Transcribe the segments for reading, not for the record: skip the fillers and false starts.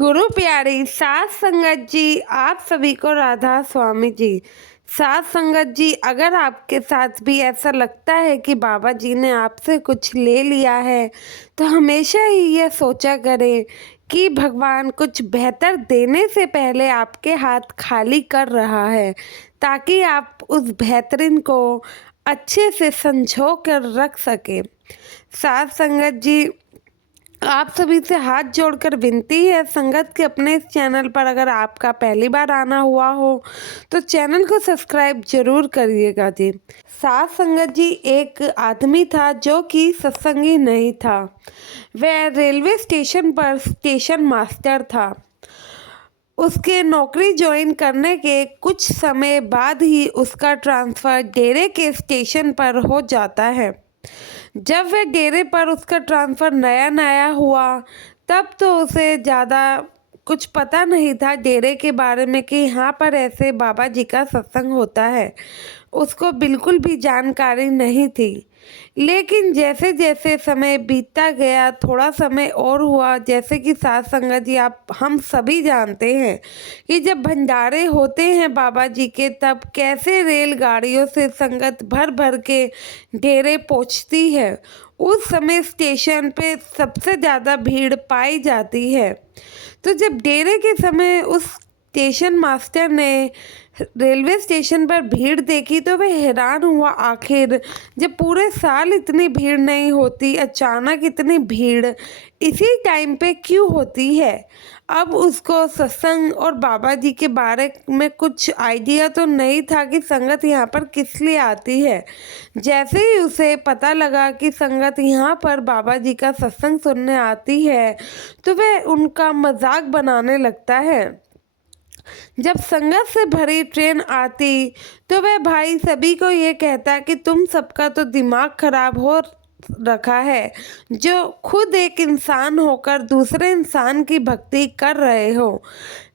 गुरु प्यारी सात संगत जी, आप सभी को राधा स्वामी जी। सात संगत जी, अगर आपके साथ भी ऐसा लगता है कि बाबा जी ने आपसे कुछ ले लिया है, तो हमेशा ही ये सोचा करें कि भगवान कुछ बेहतर देने से पहले आपके हाथ खाली कर रहा है, ताकि आप उस बेहतरीन को अच्छे से संजो कर रख सके। सात संगत जी, आप सभी से हाथ जोड़कर विनती है संगत के अपने इस चैनल पर अगर आपका पहली बार आना हुआ हो तो चैनल को सब्सक्राइब जरूर करिएगा जी। सात संगत जी, एक आदमी था जो कि सत्संगी नहीं था। वह रेलवे स्टेशन पर स्टेशन मास्टर था। उसके नौकरी ज्वाइन करने के कुछ समय बाद ही उसका ट्रांसफ़र डेरे के स्टेशन पर हो जाता है। जब वह डेरे पर उसका ट्रांसफ़र नया नया हुआ, तब तो उसे ज़्यादा कुछ पता नहीं था डेरे के बारे में कि यहाँ पर ऐसे बाबा जी का सत्संग होता है। उसको बिल्कुल भी जानकारी नहीं थी। लेकिन जैसे जैसे समय बीतता गया, थोड़ा समय और हुआ। जैसे कि सात संगत जी, आप हम सभी जानते हैं कि जब भंडारे होते हैं बाबा जी के, तब कैसे रेलगाड़ियों से संगत भर भर के डेरे पहुंचती है। उस समय स्टेशन पे सबसे ज़्यादा भीड़ पाई जाती है। तो जब डेरे के समय उस स्टेशन मास्टर ने रेलवे स्टेशन पर भीड़ देखी तो वह हैरान हुआ। आखिर जब पूरे साल इतनी भीड़ नहीं होती, अचानक इतनी भीड़ इसी टाइम पे क्यों होती है। अब उसको सत्संग और बाबा जी के बारे में कुछ आइडिया तो नहीं था कि संगत यहाँ पर किस लिए आती है। जैसे ही उसे पता लगा कि संगत यहाँ पर बाबा जी का सत्संग सुनने आती है, तो वह उनका मजाक बनाने लगता है। जब संगत से भरी ट्रेन आती तो वह भाई सभी को ये कहता कि तुम सबका तो दिमाग खराब हो रखा है, जो खुद एक इंसान होकर दूसरे इंसान की भक्ति कर रहे हो।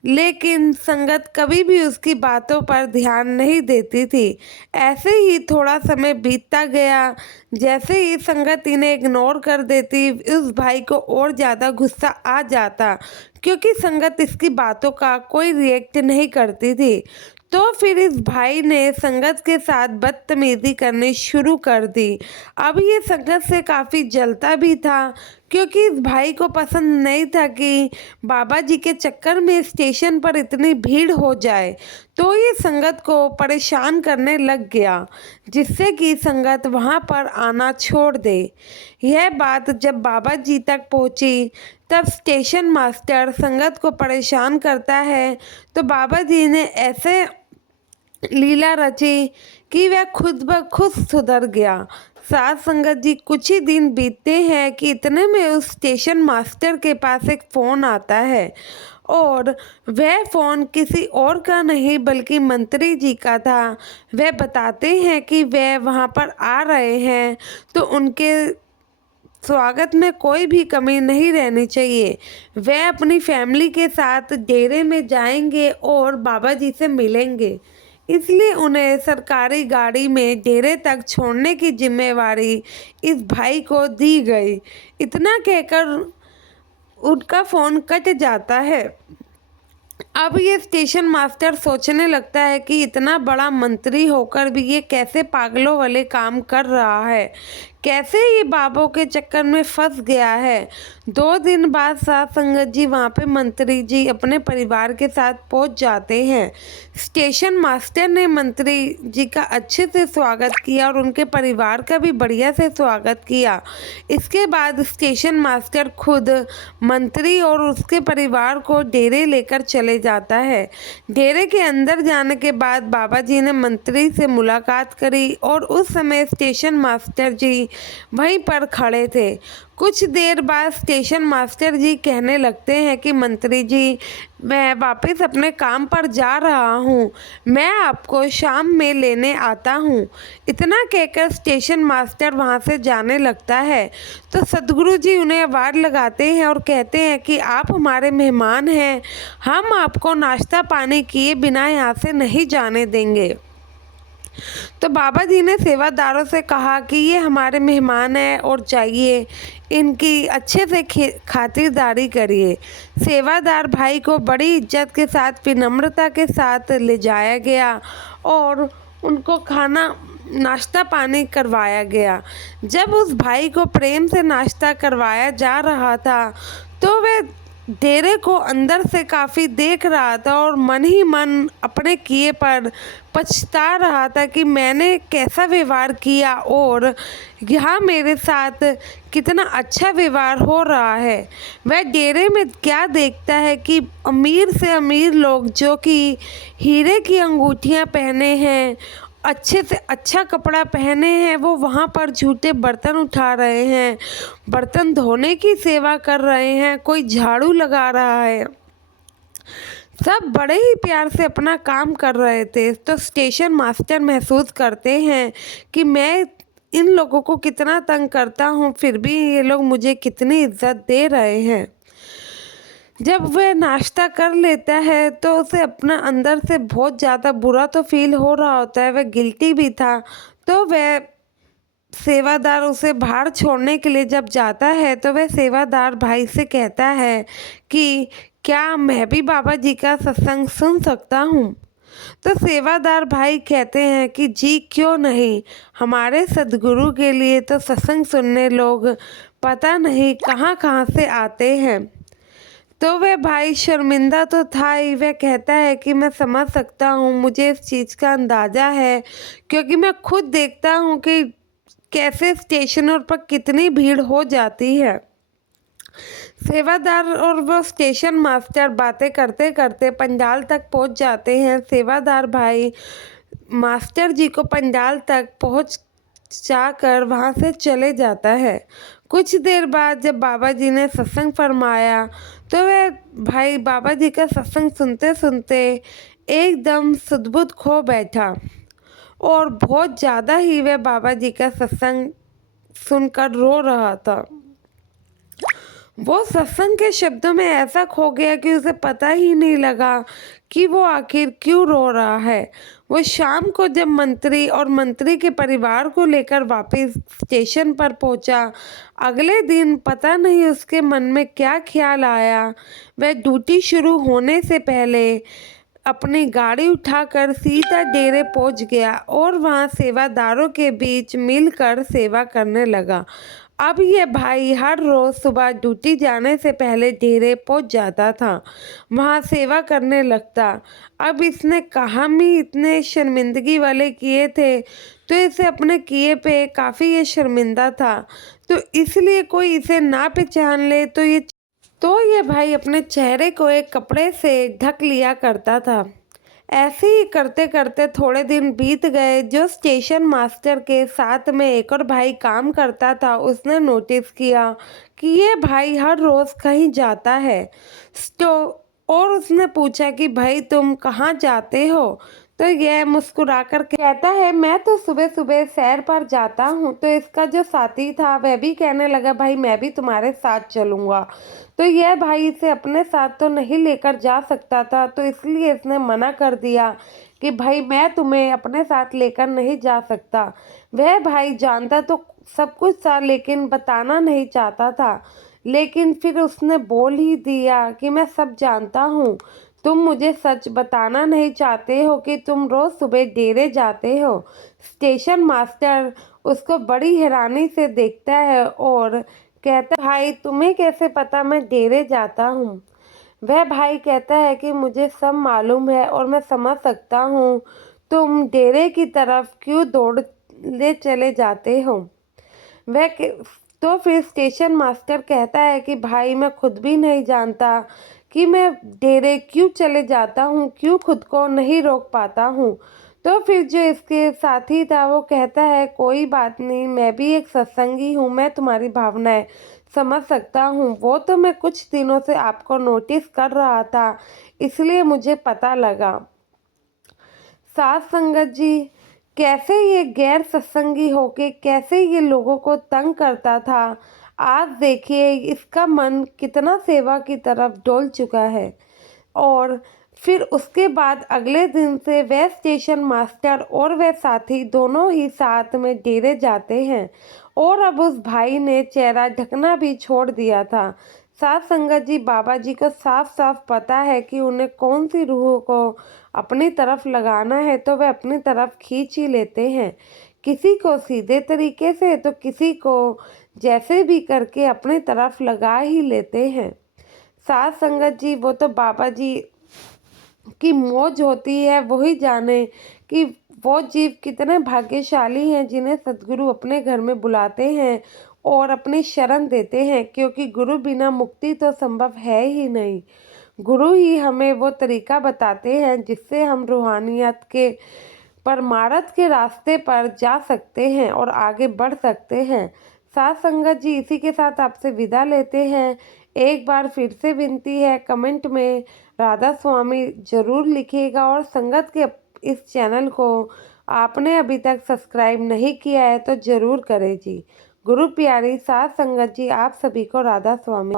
लेकिन संगत कभी भी उसकी बातों पर ध्यान नहीं देती थी। ऐसे ही थोड़ा समय बीतता गया। जैसे ही संगत इन्हें इग्नोर कर देती, उस भाई को और ज़्यादा गुस्सा आ जाता, क्योंकि संगत इसकी बातों का कोई रिएक्ट नहीं करती थी। तो फिर इस भाई ने संगत के साथ बदतमीजी करनी शुरू कर दी। अब ये संगत से काफ़ी जलता भी था, क्योंकि इस भाई को पसंद नहीं था कि बाबा जी के चक्कर में स्टेशन पर इतनी भीड़ हो जाए। तो ये संगत को परेशान करने लग गया, जिससे कि संगत वहाँ पर आना छोड़ दे। यह बात जब बाबा जी तक पहुँची, तब स्टेशन मास्टर संगत को परेशान करता है। तो बाबा जी ने ऐसे लीला रची कि वह खुद ब खुद सुधर गया। सात संगत जी, कुछ ही दिन बीतते हैं कि इतने में उस स्टेशन मास्टर के पास एक फ़ोन आता है, और वह फ़ोन किसी और का नहीं बल्कि मंत्री जी का था। वह बताते हैं कि वह वहाँ पर आ रहे हैं, तो उनके स्वागत में कोई भी कमी नहीं रहनी चाहिए। वह अपनी फैमिली के साथ डेरे में जाएंगे और बाबा जी से मिलेंगे, इसलिए उन्हें सरकारी गाड़ी में डेरे तक छोड़ने की जिम्मेवारी इस भाई को दी गई। इतना कहकर उनका फ़ोन कट जाता है। अब ये स्टेशन मास्टर सोचने लगता है कि इतना बड़ा मंत्री होकर भी ये कैसे पागलों वाले काम कर रहा है, कैसे ये बाबों के चक्कर में फंस गया है। 2 दिन बाद सात संगत जी वहाँ पे मंत्री जी अपने परिवार के साथ पहुँच जाते हैं। स्टेशन मास्टर ने मंत्री जी का अच्छे से स्वागत किया और उनके परिवार का भी बढ़िया से स्वागत किया। इसके बाद स्टेशन मास्टर खुद मंत्री और उसके परिवार को डेरे लेकर चले जाता है। डेरे के अंदर जाने के बाद बाबा जी ने मंत्री से मुलाकात करी, और उस समय स्टेशन मास्टर जी वहीं पर खड़े थे। कुछ देर बाद स्टेशन मास्टर जी कहने लगते हैं कि मंत्री जी, मैं वापस अपने काम पर जा रहा हूँ, मैं आपको शाम में लेने आता हूँ। इतना कहकर स्टेशन मास्टर वहाँ से जाने लगता है। तो सदगुरु जी उन्हें आवाज़ लगाते हैं और कहते हैं कि आप हमारे मेहमान हैं, हम आपको नाश्ता पानी किए बिना यहाँ से नहीं जाने देंगे। तो बाबा जी ने सेवादारों से कहा कि ये हमारे मेहमान हैं और जाइए इनकी अच्छे से खातिरदारी करिए। सेवादार भाई को बड़ी इज्जत के साथ विनम्रता के साथ ले जाया गया और उनको खाना नाश्ता पानी करवाया गया। जब उस भाई को प्रेम से नाश्ता करवाया जा रहा था तो वह डेरे को अंदर से काफ़ी देख रहा था और मन ही मन अपने किए पर पछता रहा था कि मैंने कैसा व्यवहार किया और यहाँ मेरे साथ कितना अच्छा व्यवहार हो रहा है। वह डेरे में क्या देखता है कि अमीर से अमीर लोग जो कि हीरे की अंगूठियाँ पहने हैं, अच्छे से अच्छा कपड़ा पहने हैं, वो वहाँ पर झूठे बर्तन उठा रहे हैं, बर्तन धोने की सेवा कर रहे हैं, कोई झाड़ू लगा रहा है। सब बड़े ही प्यार से अपना काम कर रहे थे। तो स्टेशन मास्टर महसूस करते हैं कि मैं इन लोगों को कितना तंग करता हूँ, फिर भी ये लोग मुझे कितनी इज्जत दे रहे हैं। जब वह नाश्ता कर लेता है तो उसे अपना अंदर से बहुत ज़्यादा बुरा तो फील हो रहा होता है, वह गिल्टी भी था। तो वह सेवादार उसे बाहर छोड़ने के लिए जब जाता है तो वह सेवादार भाई से कहता है कि क्या मैं भी बाबा जी का सत्संग सुन सकता हूँ। तो सेवादार भाई कहते हैं कि जी क्यों नहीं, हमारे सद्गुरु के लिए तो सत्संग सुनने लोग पता नहीं कहाँ कहाँ से आते हैं। तो वह भाई शर्मिंदा तो था ही, वह कहता है कि मैं समझ सकता हूँ, मुझे इस चीज़ का अंदाज़ा है क्योंकि मैं खुद देखता हूँ कि कैसे स्टेशनों पर कितनी भीड़ हो जाती है। सेवादार और वो स्टेशन मास्टर बातें करते करते पंडाल तक पहुँच जाते हैं। सेवादार भाई मास्टर जी को पंडाल तक पहुँच जाकर वहाँ से चले जाता है। कुछ देर बाद जब बाबा जी ने सत्संग फरमाया तो वह भाई बाबा जी का सत्संग सुनते सुनते एकदम सुध-बुध खो बैठा और बहुत ज़्यादा ही वह बाबा जी का सत्संग सुनकर रो रहा था। वो सत्संग के शब्दों में ऐसा खो गया कि उसे पता ही नहीं लगा कि वो आखिर क्यों रो रहा है। वो शाम को जब मंत्री और मंत्री के परिवार को लेकर वापस स्टेशन पर पहुंचा, अगले दिन पता नहीं उसके मन में क्या ख्याल आया। वह ड्यूटी शुरू होने से पहले अपनी गाड़ी उठाकर सीधा डेरे पहुंच गया और वहां सेवादारों के बीच मिलकर सेवा करने लगा। अब ये भाई हर रोज़ सुबह ड्यूटी जाने से पहले डेरे पहुंच जाता था, वहां सेवा करने लगता। अब इसने काम ही इतने शर्मिंदगी वाले किए थे तो इसे अपने किए पे काफ़ी ये शर्मिंदा था। तो इसलिए कोई इसे ना पहचान ले तो ये भाई अपने चेहरे को एक कपड़े से ढक लिया करता था। ऐसे ही करते करते थोड़े दिन बीत गए। जो स्टेशन मास्टर के साथ में एक और भाई काम करता था, उसने नोटिस किया कि ये भाई हर रोज़ कहीं जाता है। तो और उसने पूछा कि भाई तुम कहाँ जाते हो। तो यह मुस्कुराकर कहता है मैं तो सुबह सुबह सैर पर जाता हूँ। तो इसका जो साथी था वह भी कहने लगा भाई मैं भी तुम्हारे साथ चलूँगा। तो यह भाई इसे अपने साथ तो नहीं लेकर जा सकता था, तो इसलिए इसने मना कर दिया कि भाई मैं तुम्हें अपने साथ लेकर नहीं जा सकता। वह भाई जानता तो सब कुछ था लेकिन बताना नहीं चाहता था। लेकिन फिर उसने बोल ही दिया कि मैं सब जानता हूँ, तुम मुझे सच बताना नहीं चाहते हो कि तुम रोज़ सुबह डेरे जाते हो। स्टेशन मास्टर उसको बड़ी हैरानी से देखता है और कहता भाई तुम्हें कैसे पता मैं डेरे जाता हूँ। वह भाई कहता है कि मुझे सब मालूम है और मैं समझ सकता हूँ तुम डेरे की तरफ क्यों दौड़ते चले जाते हो। तो फिर स्टेशन मास्टर कहता है कि भाई मैं खुद भी नहीं जानता कि मैं डेरे क्यों चले जाता हूँ, क्यों खुद को नहीं रोक पाता हूँ। तो फिर जो इसके साथी था वो कहता है कोई बात नहीं, मैं भी एक सत्संगी हूँ, मैं तुम्हारी भावनाएं समझ सकता हूँ। वो तो मैं कुछ दिनों से आपको नोटिस कर रहा था, इसलिए मुझे पता लगा। साथ संगत जी, कैसे ये गैर सत्संगी होके कैसे ये लोगों को तंग करता था, आज देखिए इसका मन कितना सेवा की तरफ डोल चुका है। और फिर उसके बाद अगले दिन से वह स्टेशन मास्टर और वह साथी दोनों ही साथ में डेरे जाते हैं और अब उस भाई ने चेहरा ढकना भी छोड़ दिया था। साध संगत जी, बाबा जी को साफ साफ पता है कि उन्हें कौन सी रूह को अपनी तरफ लगाना है, तो वह अपनी तरफ खींच ही लेते हैं। किसी को सीधे तरीके से तो किसी को जैसे भी करके अपनी तरफ लगा ही लेते हैं। साध संगत जी, वो तो बाबा जी की मौज होती है, वही जाने कि वो जीव कितने भाग्यशाली हैं जिन्हें सद्गुरु अपने घर में बुलाते हैं और अपनी शरण देते हैं, क्योंकि गुरु बिना मुक्ति तो संभव है ही नहीं। गुरु ही हमें वो तरीका बताते हैं जिससे हम रूहानियत के परमार्थ के रास्ते पर जा सकते हैं और आगे बढ़ सकते हैं। साथ संगत जी, इसी के साथ आपसे विदा लेते हैं। एक बार फिर से विनती है, कमेंट में राधा स्वामी जरूर लिखिएगा और संगत के इस चैनल को आपने अभी तक सब्सक्राइब नहीं किया है तो जरूर करें जी। गुरु प्यारी साथ संगत जी, आप सभी को राधा स्वामी।